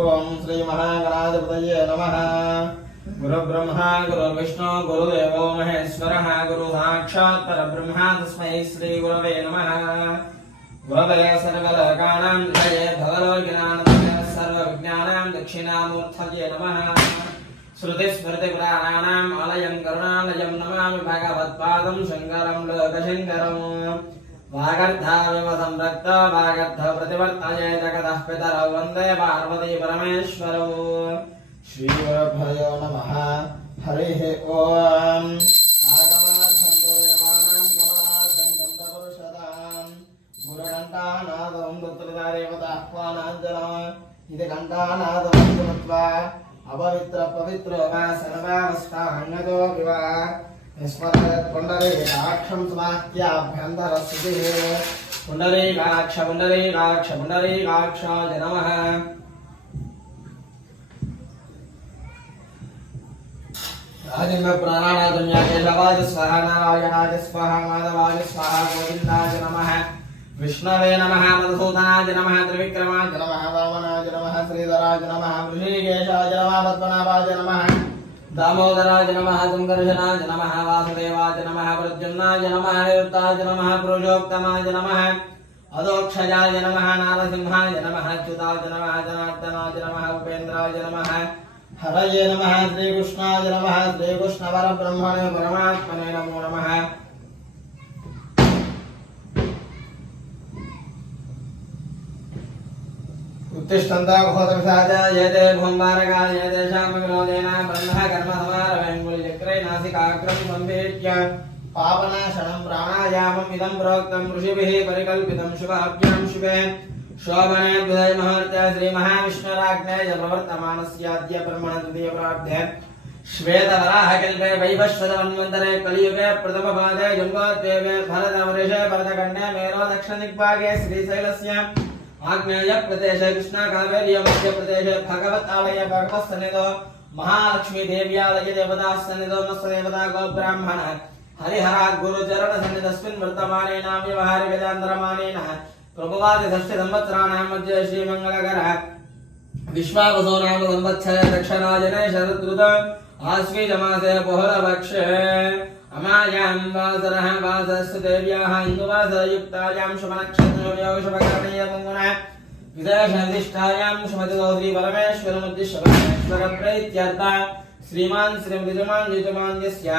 ఓం శ్రీ మహాగణాధిపతయే నమ గురుబ్రహ్మ గురుర్విష్ణు గురుదేవో మహేశ్వర గురు సాక్షాత్ పరబ్రహ్మ తస్మై శ్రీ గురవే నమ గురవే సర్వలోకానాం హరే భగవద్గీనాం సర్వవిజ్ఞానాం దక్షిణామూర్తయే నమ శృతిస్మృతిపురాణానాం ఆలయం కరుణాలయం నమామి భగవత్పాదం శంకరం లోకశంకరం वागर्धाविव संरक्त वागर्ध प्रतिवर्तये जगतः पितरौ वन्दे पार्वती परमेश्वरौ श्रीगुरुभ्यो नमः हरिः ओम् आगमार्थम् देवानाम् कमलार्थम् गन्धपुरुषदाम् गुरुघण्टानादम् तत्रदारेवताह्वानाञ्जनम् इति घण्टानादम् कृत्वा अपवित्र पवित्रो वा सर्वावस्थाङ्गतो विवा प्राणानादम्या केशवाय स्वाहा नारायणाय स्वाहा माधवाय स्वाहा गोविन्दाय नमः। विष्णवे नमः, मधुसूदनाय नमः, त्रिविक्रमाय नमः, वामनाय नमः, श्रीधराय नमः ऋषिकेशाय नमः, पद्मनाभाय नमः। दामोदराय नमः दुङ्गर्शनाय नमः, वासुदेवाय नमः प्रद्युम्नाय नमः युक्ताय नमः पुरुषोत्तमाय नमः अदोक्षजाय नमः, नारसिंहाय नमः अच्युताय नमः, जनार्दनाय नमः, उपेन्द्राय नमः, हरये नमः, श्रीकृष्णाय नमः, श्रीकृष्णपरब्रह्मणे परमात्मने नमो नमः। उत्तिष्ठन्ता घोतविषाच येते भूम्बारका येतेषां विनोदेन ब्रह्मः कर्मसमारभेङ्गुलिचक्रे नासिकाग्रं सम्भेट्य पावनाशनं प्राणायामम् इदं प्रोक्तं ऋषिभिः परिकल्पितं शुभाभ्यां शुभे शोभने द्विधय मुहूर्ते प्रवर्तमानस्याद्य ब्रह्मण श्वेतवराहकल्पे वैवस्वतमन्वन्तरे कलियुगे प्रथमपादे जुम्बोद्देवे भरतवर्षे भरतखण्डे मेरो दक्षिणदिग्भागे श्रीशैलस्य आग्नेय प्रदेश कृष्णा कावेरी मध्य प्रदेश भगवत आलय भगवत महालक्ष्मी देव्यालय देवता सन्निधो मस्त देवता गो ब्राह्मण हरिहरा गुरु चरण सन्निधस्मिन् वर्तमाने नाम व्यवहार वेदान्तरमानेन प्रभवादि षष्ठ संवत्सराणां मध्ये श्रीमङ्गलकर विश्वावसो नाम संवत्सरे दक्षराजने शरदृत आश्वीजमासे पोहरपक्षे अमायां वासरः वासस्य देव्याः इन्दुवासयुक्तायां शुभनक्षत्रयोः शुभकरणीय विदेशनिष्ठायां श्रीमतितो श्रीपरमेश्वरमुद्दिश्य परमेश्वरप्रीत्यर्थ श्रीमान् श्रीमतिजमान् यजमान् यस्य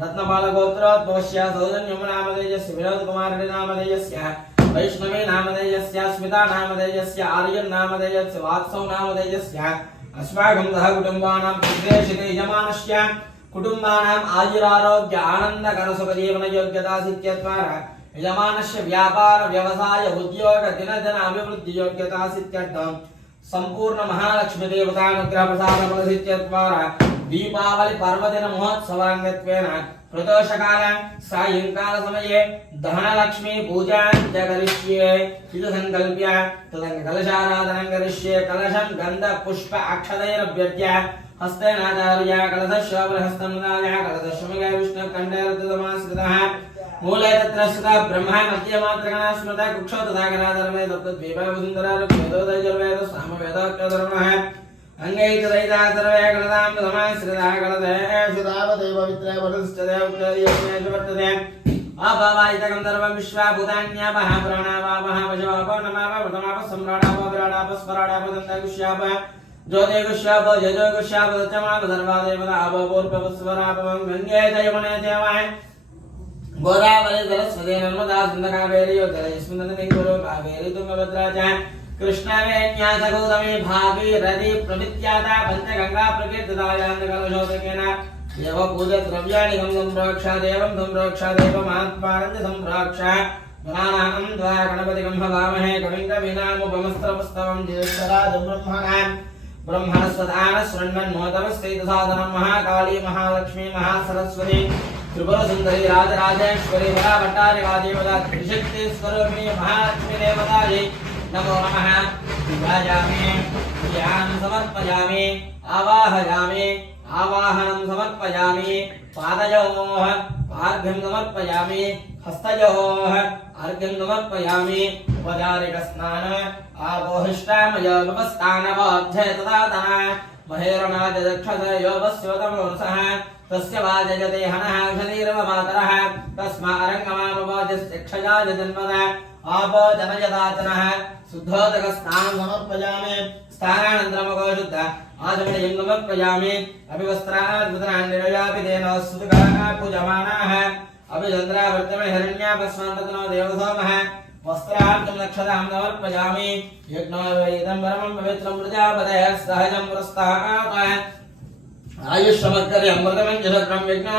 रत्नपालगोत्रोद्भवस्य सौजन्यमुनामधेयस्य विनोदकुमारनामधेयस्य वैष्णवी नामधेयस्य स्मिता नामधेयस्य आर्यन् नामधेयस्य वात्सव नामधेयस्य अस्माकं सह कुटुम्बानां प्रदेशिते కుటుంబానాం ఆయురారోగ్య ఆనందకర సుఖజీవన యోగ్యత సిద్ధ్యద్వారా యజమానస్య వ్యాపార వ్యవసాయ ఉద్యోగ దినదిన అభివృద్ధి యోగ్యత సిద్ధ్యర్థం. సంపూర్ణ మహాలక్ష్మి దేవతానుగ్రహ ప్రసాద సిద్ధ్యద్వారా దీపావళి పర్వదిన మహోత్సవాంగత్వేన ప్రదోషకాల సాయంకాల సమయే దహనలక్ష్మి పూజాం కరిష్యే ఇది సంకల్ప్య తదంగ కలశారాధనం కరిష్యే. కలశం గంధ పుష్ప అక్షదైన వ్యర్త్య कलशशोभनहस्तमुदाय कलशशुमगे विष्णुकण्ठे ऋतुतमाश्रितः मूले तत्र स्थितः ब्रह्मा मध्ये मात्रगणा स्मृतः कुक्षौ तथा गणाधर्मे तत्तद्वीपवसुन्धरारुक्वेदोदयजुर्वेदो सामवेदोक्तधर्मः अङ्गै च दैता सर्वे गणतां समाश्रितः गणतेषु तावदेव वित्रे वरुश्च देवोक्तयज्ञेषु वर्तते अभवायितकं सर्वं विश्वाभूतान्यापः पुराणावापः पशवापो नमाप प्रथमाप सम्राडाप विराडाप स्मराडाप दन्तकुष्याप ज्योतिकुष्याप यजोकुष्याप दचमाप सर्वादेवताप पूर्वस्वरापं गङ्गे च यमुने गोदावरी सरस्वती नर्मदा सिन्धकावेरी जलयस्मिन् गुरु कावेरी तुङ्गभद्रा च कृष्णवेण्या भागीरथी प्रमित्याता पञ्चगङ्गा प्रकीर्तितायान्तकलशोदकेन देव पूज द्रव्याणि गं देवं सम्प्रोक्ष देवमात्मानं च सम्प्रोक्ष गणानां द्वा गणपतिगं भवामहे कविं कवीनामुपमस्त्रपुस्तकं ज्येष्ठराजं शृण्वन्मोदमस्तेतसाधनं महाकाली महालक्ष्मी महासरस्वती, त्रिपुरसुन्दरी राजराजेश्वरी वराभट्टारिकादेवता त्रिशक्ति स्वरूपी महालक्ष्मी देवतायै नमो नमः। विभाजामि ध्यानं समर्पयामि आवाहयामि आवाहनं समर्पयामि, पादयोः अर्घ्यं समर्पयामि, हस्तयोः, अर्घ्यं समर्पयामि, उपचारिकस्नान आपोहिष्टामयोपस्तानवाध्य तदा महेरणाजक्षसयोगस्योतमोरुसः तस्य वाजयते हनः औषधीरव मातरः तस्मारङ्गमामवाजस्यक्षयाय जन्मद आपो जनयदातनः शुद्धोदकस्नानं समर्पयामि स्थानानन्तरमगोशुद्ध आचमनीयं समर्पयामि अभिवस्त्रान् निर्यापि तेन सुतुकाः पूजमानाः अभिचन्द्रावर्तमे हिरण्यापस्मान्तनो देवसोमः वस्त्रार्थं नक्षदां समर्पयामि यज्ञो वेदं परमं पवित्रं प्रजापतयः सहजं पुरस्तात् आयुष्यमत्कर्य अमृतमञ्जशत्रं यज्ञो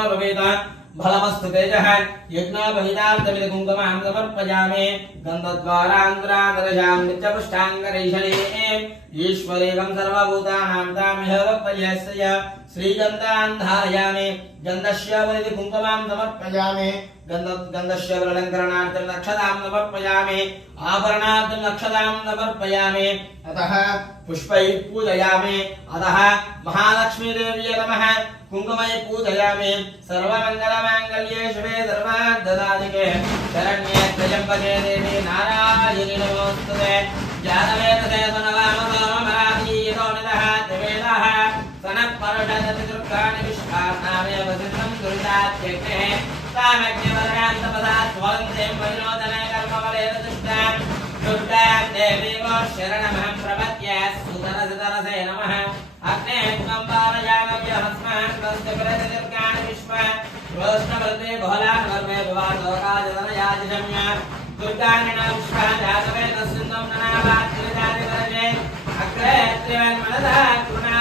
फलमस्तु तेजः। यज्ञोपहितार्थमिति कुङ्कुमां समर्पयामि गन्धद्वारान्तरादर्शां नित्यपुष्टाङ्गरीशने। ईश्वरेकं सर्वभूतानां तामिह वक्पयस्य श्रीगन्धान् धारयामि गन्धस्यवनिति कुङ्कुमां समर्पयामि, गन्ध नक्षदां समर्पयामि, आभरणार्थं समर्पयामि। अतः पुष्पैः पूजयामि। अतः नमः। कुङ्कुमै पूजयामि। सर्वमङ्गलमाङ्गल्ये शरण्ये देवी नारायणि सिद्धं दुरितात्यग्ने तामग्निवरणान्तपदा स्वरन्ते परिणोदने कर्मवलेन दुष्टान् दुर्गां देवीवो शरणमहं प्रपद्ये। सुतरसितरसे नमः। अग्ने त्वं पालयामभ्यहस्मान् तस्य प्रतिदुर्गाणि विश्व रोष्णवृते बहुलान् वर्मे भवान् दुर्गाणिना विश्वः जातवे तस्मिन्नं ननावात् त्रिदादिवरजे अग्रे त्रिवन्मनदा कृणानास्माकं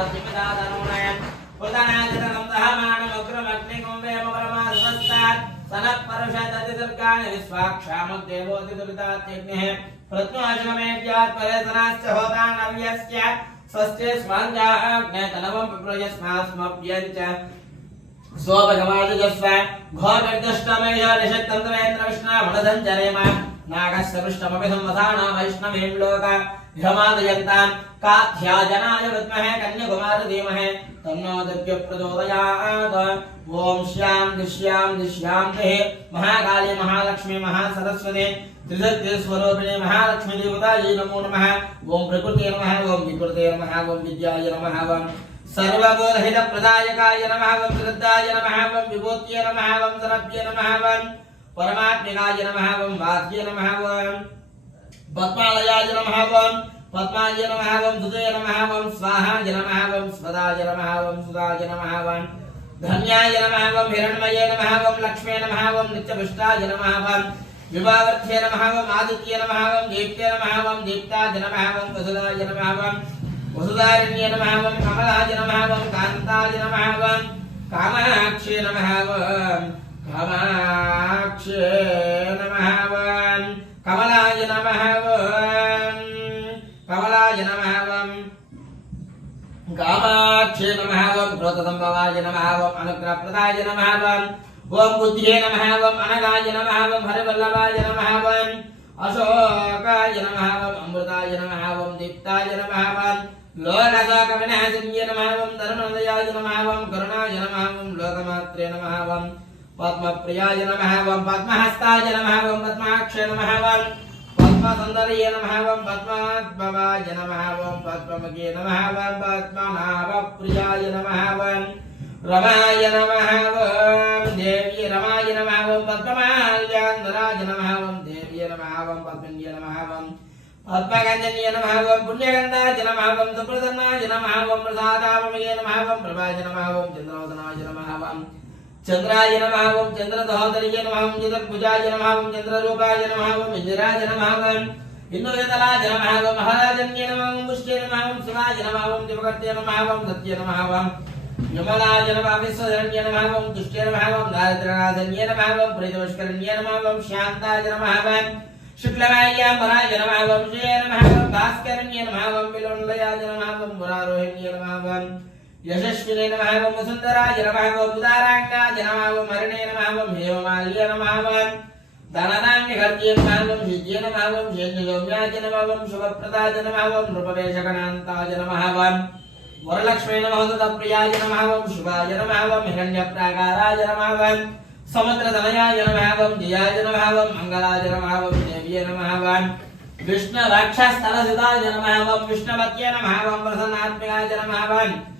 भवतिमिदादनुनयन् उदनादितनं दहमानमुग्रमग्निकुम्भेमपरमास्वस्तात् सनत्परुषदतिदुर्गाणि विश्वाक्षामद्देवोऽतिदुरितात्यग्निः प्रत्नोऽश्वमेध्यात् होतानव्यस्य स्वस्ते स्माञ्जाग्नेतनवं पिप्रयस्मास्मभ्यञ्च स्वभगवाजस्व घोर्निर्दिष्टमेय निषक्तन्त्रेन्द्र विष्णामणसञ्चरेम नागस्य पृष्ठमपि संवधाना वैष्णवीं ह्यमादयन्तां काध्याजनाय विद्महे कन्यकुमार धीमहे तन्नो दिव्य प्रचोदयात् ॐ श्यां दिश्यां दिश्यां ते महाकाली महालक्ष्मी महासरस्वती। त्रिसत्य स्वरूपिणी महालक्ष्मी देवतायै नमो नमः। ॐ प्रकृते नमः, ॐ विकृते नमः, ॐ विद्याय नमः, ॐ सर्वबोधहित प्रदायकाय नमः वं श्रद्धाय नमः वं विभूत्यै नमः वं सरभ्य नमः वं परमात्मिकाय नमः वं वाद्य नमः वं पद्मालयाय नमः वं पद्माय नमः वं सुदय नमः वं स्वाहाय नमः वं स्वदाय नमः वं सुदाय नमः वं धन्याय नमः वं हिरण्मये नमः वं लक्ष्मे नमः वं नित्यपुष्टाय नमः वं विभावर्थे नमः वं आदित्य नमः वं दीप्ते नमः वं दीप्ताय नमः वं वसुदाय नमः वं वसुधारण्ये नमः वं कमलाय नमः वं कान्ताय नमः वं कामाक्षे नमः वं कामाक्षे नमः वं कमलाय नमः वं कमलाय नमः वं कामाक्षे नमः वं क्रोधसम्भवाय नमः वं अनुग्रहप्रदाय नमः वं ॐ बुद्ध्ये नमः वं अनगाय नमः वं हरिवल्लभाय नमः वं अशोकाय नमः वं अमृताय नमः वं दीप्ताय नमः वं लोकसाकविनाशिन्ये नमः वं धर्मनदयाय नमः वं करुणाय नमः वं लोकमात्रे नमः वं पद्मप्रियाय नमः वं पद्महस्ताय नमः वं पद्माक्षे नमः वं पद्मसुन्दर्ये नमः वं पद्माद्भवाय नमः वं पद्ममुखे नमः वं पद्मनाभप्रियाय नमः वं रमाय नमः वं देव्ये रमाय नमः वं पद्ममाल्यान्दराय नमः वं देव्ये नमः वं पद्मन्ये नमः वं पद्मगञ्जन्ये नमः वं पुण्यगन्धाय नमः वं सुप्रसन्नाय नमः वं प्रसादामये नमः वं प्रभाय नमः वं चन्द्रोदनाय नमः वं चन्द्राय नमः वं चन्द्रसहोदर्ये नमः वं चन्द्रभुजाय नमः वं चन्द्ररूपाय नमः वं इन्द्राय नमः वं इन्दुवेदलाय नमः वं महाराजन्ये नमः वं पुष्टे नमः वं शिवाय नमः वं दिवकर्ते नमः वं सत्ये नमः वं यमलाय नमः विश्वधरण्ये नमः वं तुष्टे नमः वं दारिद्र्यनाथन्ये नमः वं प्रीतपुष्करण्ये नमः वं शान्ताय नमः वं शुक्लवाल्याम्बराय नमः वं श्रिये नमः वं भास्करण्ये नमः वं विलोण्डयाय नमः वं मुरारोहिण्ये नमः वं यशस्विने नमः वं वसुन्धराय नमः वं उदाराङ्गाय नमः वं हरिणे नमः वं हेममाल्ये नमः वं धननान्यघर्ये नमः वं सिद्ध्ये नमः वं शेन्द्रसौम्याय नमः वं शुभप्रदाय नमः वं नृपवेशगणान्ताय नमः वं वरलक्ष्मी नमः तत्प्रियाय नमः वं शुभाय नमः वं हिरण्यप्राकाराय नमः वं समुद्रतनयाय नमः वं जयाय नमः वं मङ्गलाय नमः वं देव्ये नमः वं विष्णु राक्षस्थलसिताय नमः वं विष्णुपत्ये नमः वं प्रसन्नात्मयाय नमः वं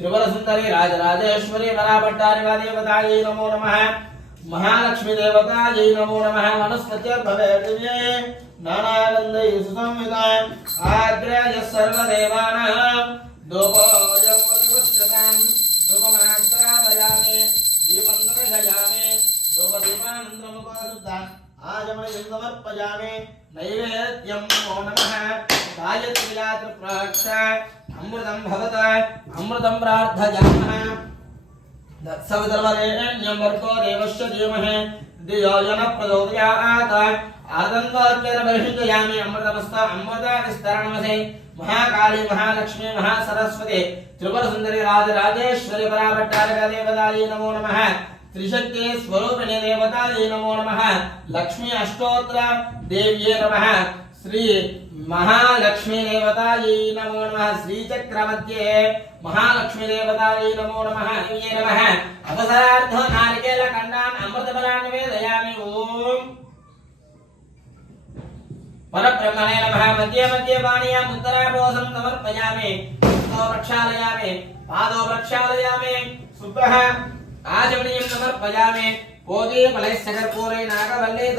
त्रिपुर सुंदरी राजराजेश्वरी बराभट्टारिवा देवतायै नमो नमः। महालक्ष्मी देवतायै नमो नमः। वनस्पत्यर्भवे दिव्ये नानानन्दै सुसंविताम् आग्रय सर्वदेवानां। दोपोऽयं वदुष्यताम् धूपमाग्रापयामि दीपं दर्शयामि धूपदीपानन्दमुपशुद्धा आजमनिं समर्पयामि नैवेद्यं नमो नमः। गायत्र्यात्र प्राक्ष अमृतं भवत अमृतं प्रार्थयामः दत्सवितर्वरेण्यं वर्गो देवस्य धीमहि धियो यः प्रचोदयात् आदन्वाक्येन अमृतमस्त अमृतविस्तरणमसे महाकाली, महालक्ष्मी, महासरस्वती। त्रिपुरसुन्दरी राजराजेश्वरी पराभट्टारक देवतायै नमो नमः। त्रिशक्ति स्वरूपिणी देवतायै नमो नमः। लक्ष्मी अष्टोत्तर देव्ये नमः। श्री महालक्ष्मी देवतायै नमो नमः। श्रीचक्रमध्ये महालक्ष्मी देवतायै नमो। नमः देव्ये नमः। अवसरार्थ नारिकेलखण्डान् अमृतफलान् निवेदयामि। ॐ परब्रह्मणे नमः। मध्ये मध्ये पानीयम् उत्तरापोसं समर्पयामि। हस्तो प्रक्षालयामि। पादौ प्रक्षालयामि। शुभ्रः आचमनीयं समर्पयामि। पोगे फलैः सकर्पूरे नागवल्ले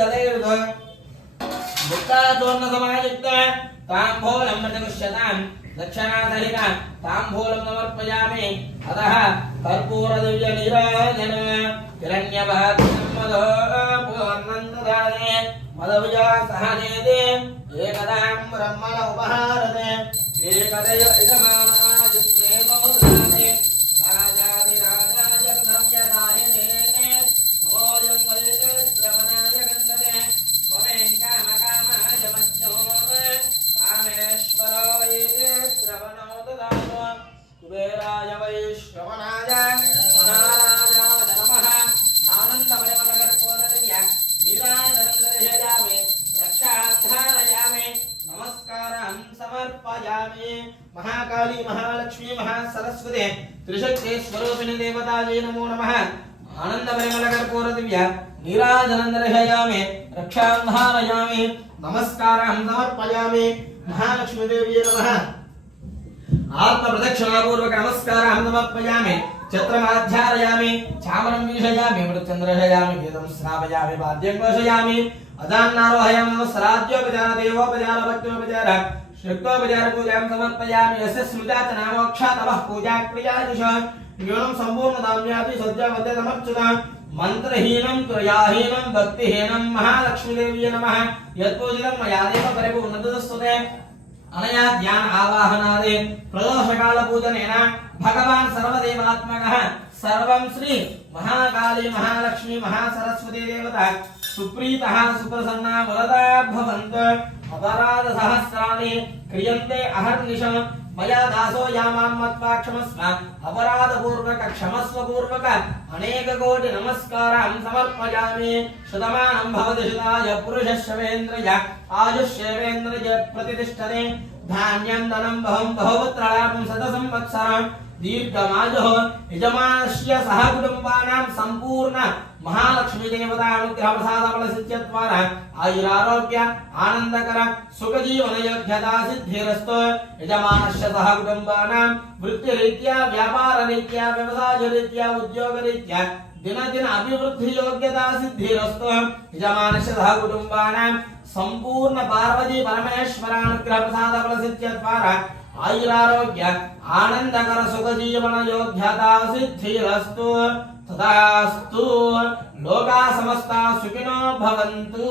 ముక్తాచూర్ణసమాయుక్త తాంబూలం ప్రతిముష్యతాం దక్షిణాసహితం తాంబూలం సమర్పయామి అతః కర్పూర దివ్య నీరాజన హిరణ్యభాగం మదో పూర్ణం దదానే మదవిజా సహనేదే ఏకదాం బ్రహ్మణ ఉపహారతే ఏకదయ ఇదమా. आनन्दमयमलकर्पूरदिव्य नीराजनन्दर्शयामि रक्षां धारयामि। नमस्कारं समर्पयामि। महालक्ष्मीदेव्यै नमः। आत्मप्रदक्षिणापूर्वक नमस्कारं समर्पयामि। छत्रमाध्यारयामि। चामरं वीषयामि। मृत्चन्द्रशयामि वेदं श्रावयामि। वाद्यं घोषयामि। अदान्नारोहयामि नमस्सराज्योपचार देवोपचार भक्तोपचार श्रुक्तोपचार पूजां समर्पयामि। यस्य स्मृता च नामोक्षा तवः पूजा क्रिया न्यूनं सम्पूर्णदाम्याति सज्जावद्य समर्चुता మంత్రహీనం క్రయాహీనం భక్తిహీనం మహాలక్ష్మీదేవి నమ. యత్పూజితం మయాదేవ పరిపు ఉన్నతస్తుతే అనయా ధ్యాన ఆవాహనాదే ప్రదోషకాల పూజనేన. భగవాన్ సర్వదేవాత్మక సర్వం శ్రీ మహాకాళి మహాలక్ష్మి మహాసరస్వతి దేవత. సుప్రీత సుప్రసన్న వరదా భవంత్. అపరాధ సహస్రాన్ని క్రియంతే అహర్నిశం. मया दासो यामां मत्वा क्षमस्व। अपराधपूर्वक क्षमस्वपूर्वक अनेककोटि नमस्कारान् समर्पयामि। शतमानं भवति शिताय पुरुषश्रवेन्द्रय आयुष्येवेन्द्रय प्रतिष्ठते। धान्यं धनं बहुं दीर्घमायुः यजमानस्य सह कुटुम्बानां सम्पूर्ण महालक्ष्मी देवता अनुग्रह प्रसाद फल सिद्ध्यत्वार आयुरारोग्य आनंदकर सुख जीवन योग्यता सिद्धिरस्तु यजमानस्य सह कुटुम्बानां वृत्तिरीत्या व्यापार रीत्या व्यवसाय रीत्या उद्योग रीत्या दिन दिन अभिवृद्धि योग्यता सिद्धिरस्तु यजमानस्य सह कुटुम्बानां संपूर्ण आयुरारोग्य आनंदकर सुख जीवन योग्यता सिद्धिरस्तु तथास्तु लोका समस्ता सुखिनो भवन्तु।